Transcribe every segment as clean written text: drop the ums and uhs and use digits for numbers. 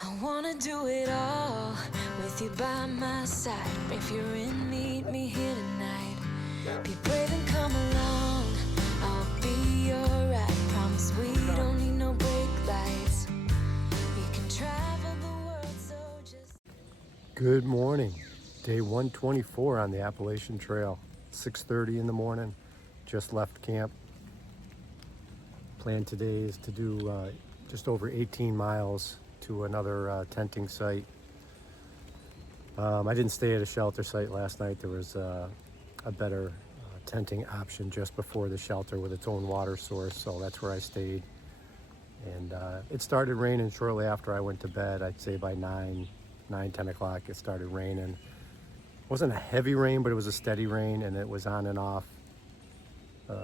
I wanna do it all with you by my side. If you're in, meet me here tonight. Be brave and come along. I'll be your ride. Promise we don't need no brake lights. We can travel the world, so just. Good morning. Day 124 on the Appalachian Trail. 6:30 in the morning. Just left camp. Plan today is to do just over 18 miles to another tenting site. I didn't stay at a shelter site last night. There was a better tenting option just before the shelter with its own water source, so that's where I stayed. And it started raining shortly after I went to bed. I'd say by 10 o'clock it started raining. It wasn't a heavy rain, but it was a steady rain, and it was on and off.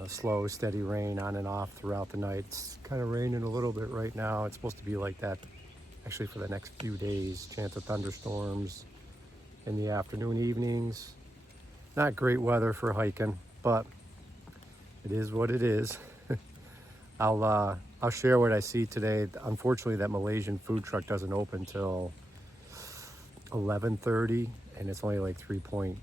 Slow, steady rain on and off throughout the night. It's kind of raining a little bit right now. It's supposed to be like that actually for the next few days. Chance of thunderstorms in the afternoon, evenings. Not great weather for hiking, but it is what it is. I'll share what I see today. Unfortunately, that Malaysian food truck doesn't open till 11:30, and it's only like 3 point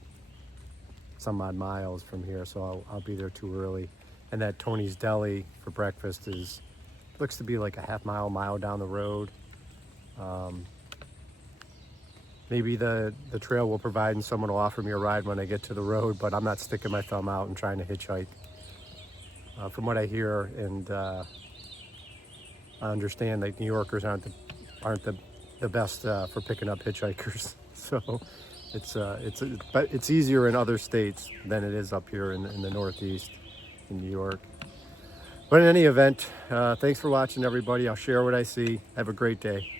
some odd miles from here, so I'll be there too early. And that Tony's Deli for breakfast looks to be like a mile down the road. Maybe the trail will provide and someone will offer me a ride when I get to the road, but I'm not sticking my thumb out and trying to hitchhike. From what I hear, and I understand that New Yorkers aren't the best for picking up hitchhikers. So but it's easier in other states than it is up here in the Northeast in New York. But in any event, thanks for watching, everybody. I'll share what I see. Have a great day.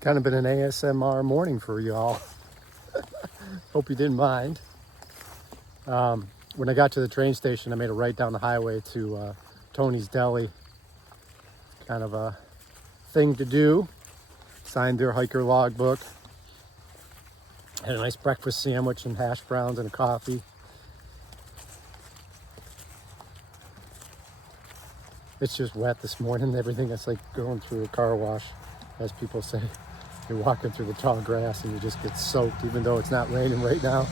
Kind of been an ASMR morning for y'all. Hope you didn't mind. When I got to the train station, I made a right down the highway to Tony's Deli. Kind of a thing to do. Signed their hiker logbook. Had a nice breakfast sandwich and hash browns and a coffee. It's just wet this morning. Everything is like going through a car wash, as people say. You're walking through the tall grass and you just get soaked, even though it's not raining right now.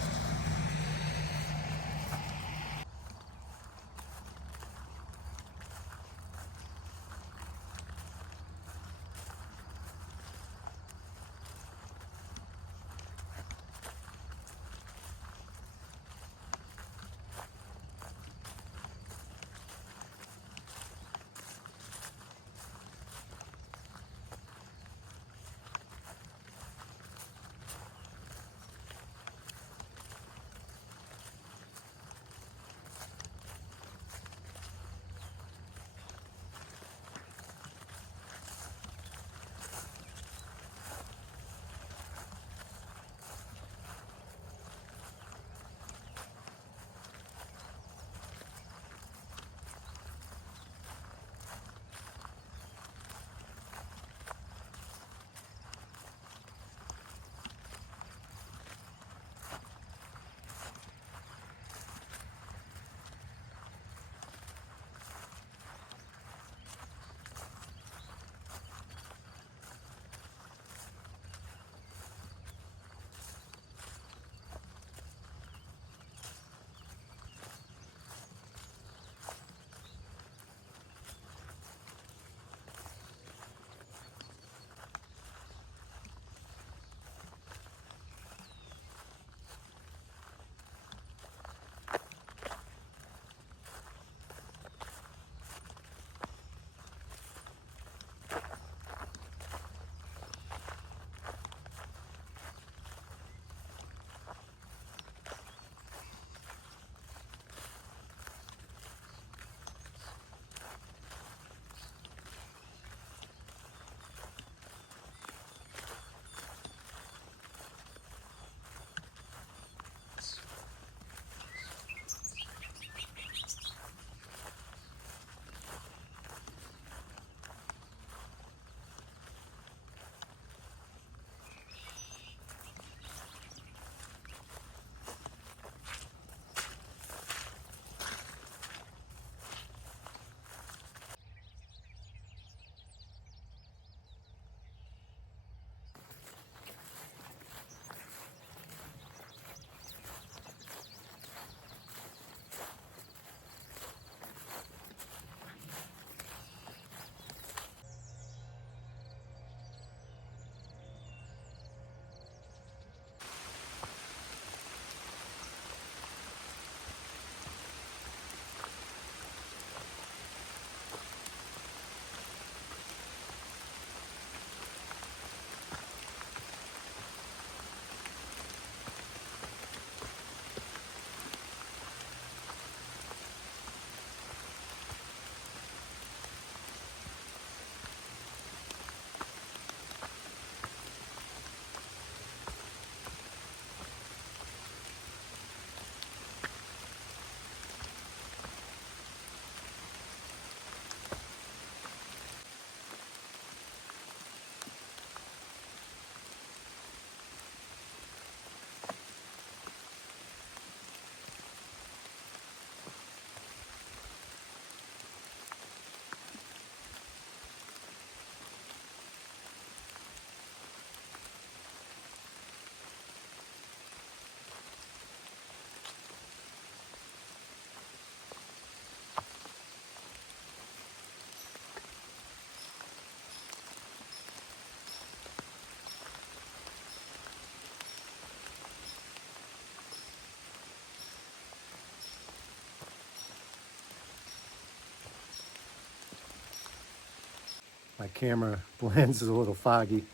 My camera lens is a little foggy.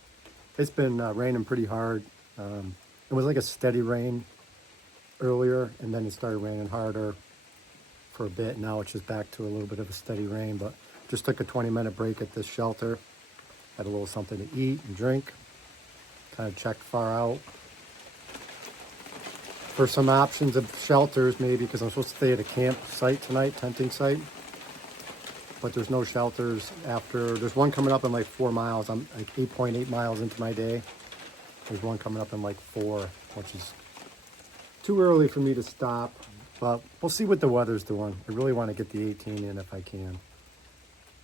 It's been raining pretty hard. It was like a steady rain earlier, and then it started raining harder for a bit. Now it's just back to a little bit of a steady rain, but just took a 20-minute break at this shelter. Had a little something to eat and drink. kind of checked far out for some options of shelters, maybe, because I'm supposed to stay at a campsite tonight, tenting site. But there's no shelters after. There's one coming up in like 4 miles. I'm like 8.8 miles into my day. There's one coming up in like 4, which is too early for me to stop. But we'll see what the weather's doing. I really want to get the 18 in if I can.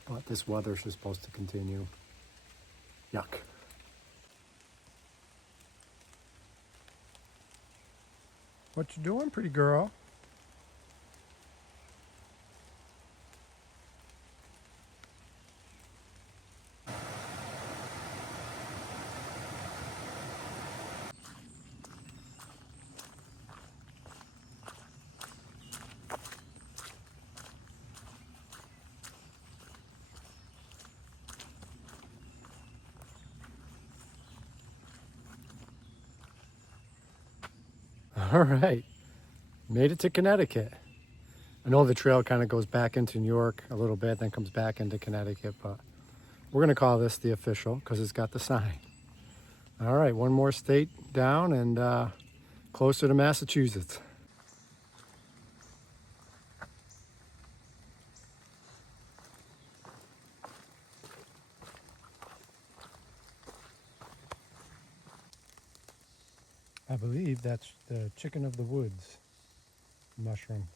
But this weather's just supposed to continue. Yuck. What you doing, pretty girl? All right, made it to Connecticut. I know the trail kind of goes back into New York a little bit, then comes back into Connecticut, but we're gonna call this the official because it's got the sign. All right, one more state down and closer to Massachusetts. I believe that's the chicken of the woods mushroom,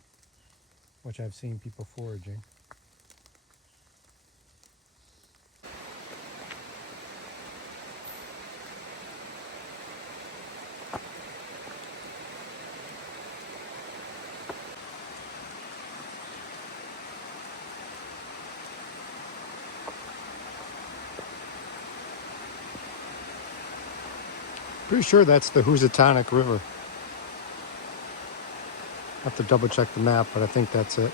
which I've seen people foraging. Pretty sure that's the Housatonic River. I have to double check the map, but I think that's it.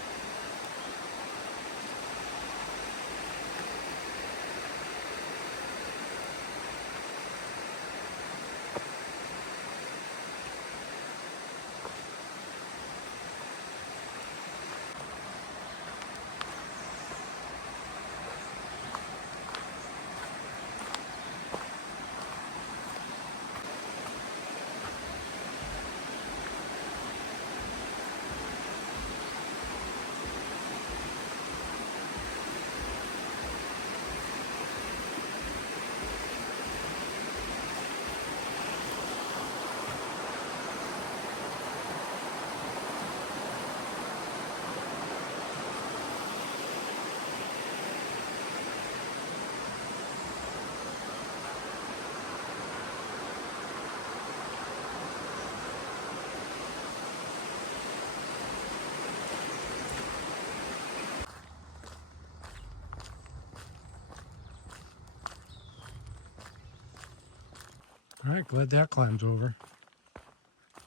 All right, glad that climb's over.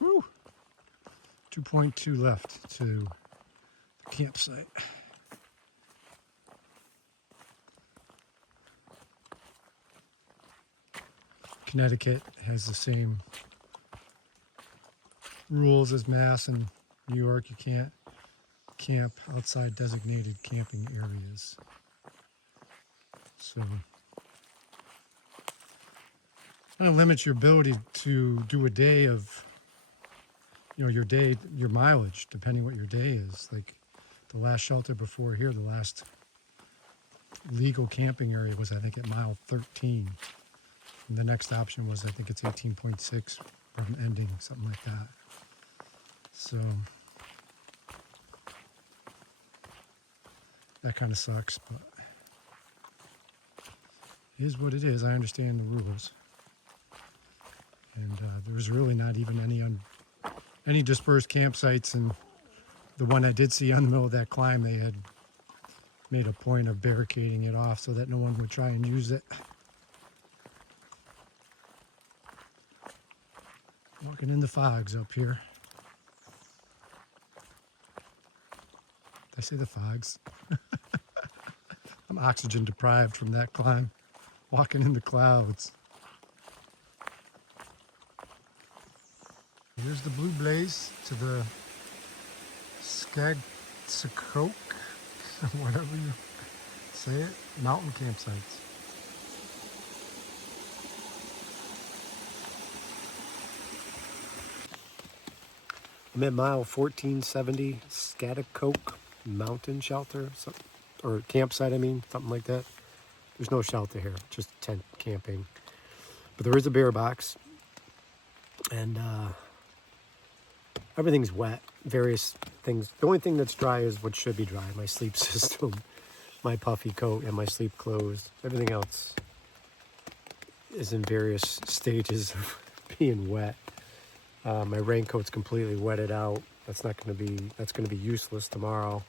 Woo! 2.2 left to the campsite. Connecticut has the same rules as Mass and New York. You can't camp outside designated camping areas. So kind of limits your ability to do a day of, your mileage, depending what your day is. Like the last shelter before here, the last legal camping area was, I think, at mile 13. And the next option was, I think it's 18.6 from ending, something like that. So that kind of sucks, but it is what it is. I understand the rules. And there was really not even any dispersed campsites. And the one I did see on the middle of that climb, they had made a point of barricading it off so that no one would try and use it. Walking in the fogs up here. Did I say the fogs? I'm oxygen deprived from that climb. Walking in the clouds. Here's the blue blaze to the Schaghticoke, whatever you say it, mountain campsites. I'm at mile 1470, Schaghticoke Mountain Shelter, or campsite, I mean, something like that. There's no shelter here, just tent camping. But there is a bear box, and everything's wet, various things. The only thing that's dry is what should be dry, my sleep system, my puffy coat, and my sleep clothes. Everything else is in various stages of being wet. My raincoat's completely wetted out. That's going to be useless tomorrow.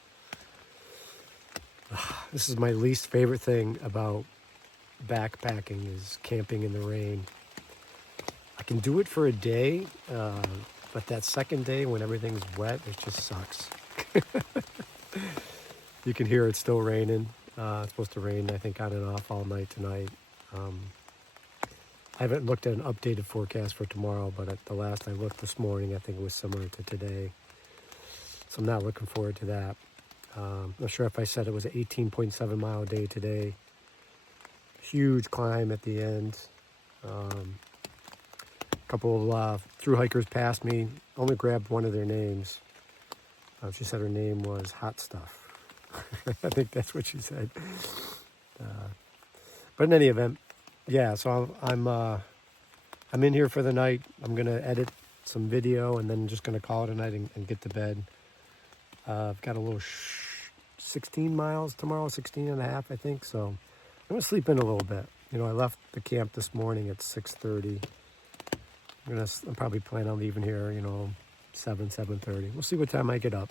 This is my least favorite thing about backpacking is camping in the rain. I can do it for a day, but that second day when everything's wet, it just sucks. You can hear it's still raining. It's supposed to rain, I think, on and off all night tonight. I haven't looked at an updated forecast for tomorrow, but at the last I looked this morning, I think it was similar to today. So I'm not looking forward to that. Not sure if I said it was an 18.7 mile day today. Huge climb at the end. A couple of through hikers passed me. Only grabbed one of their names. She said her name was Hot Stuff. I think that's what she said. But in any event, yeah. So I'm in here for the night. I'm gonna edit some video and then just gonna call it a night and get to bed. I've got a little 16 miles tomorrow, 16 and a half, I think. So I'm gonna sleep in a little bit. You know, I left the camp this morning at 6:30. I'm probably planning on leaving here, 7:30. We'll see what time I get up.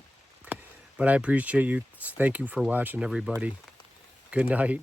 But I appreciate you. Thank you for watching, everybody. Good night.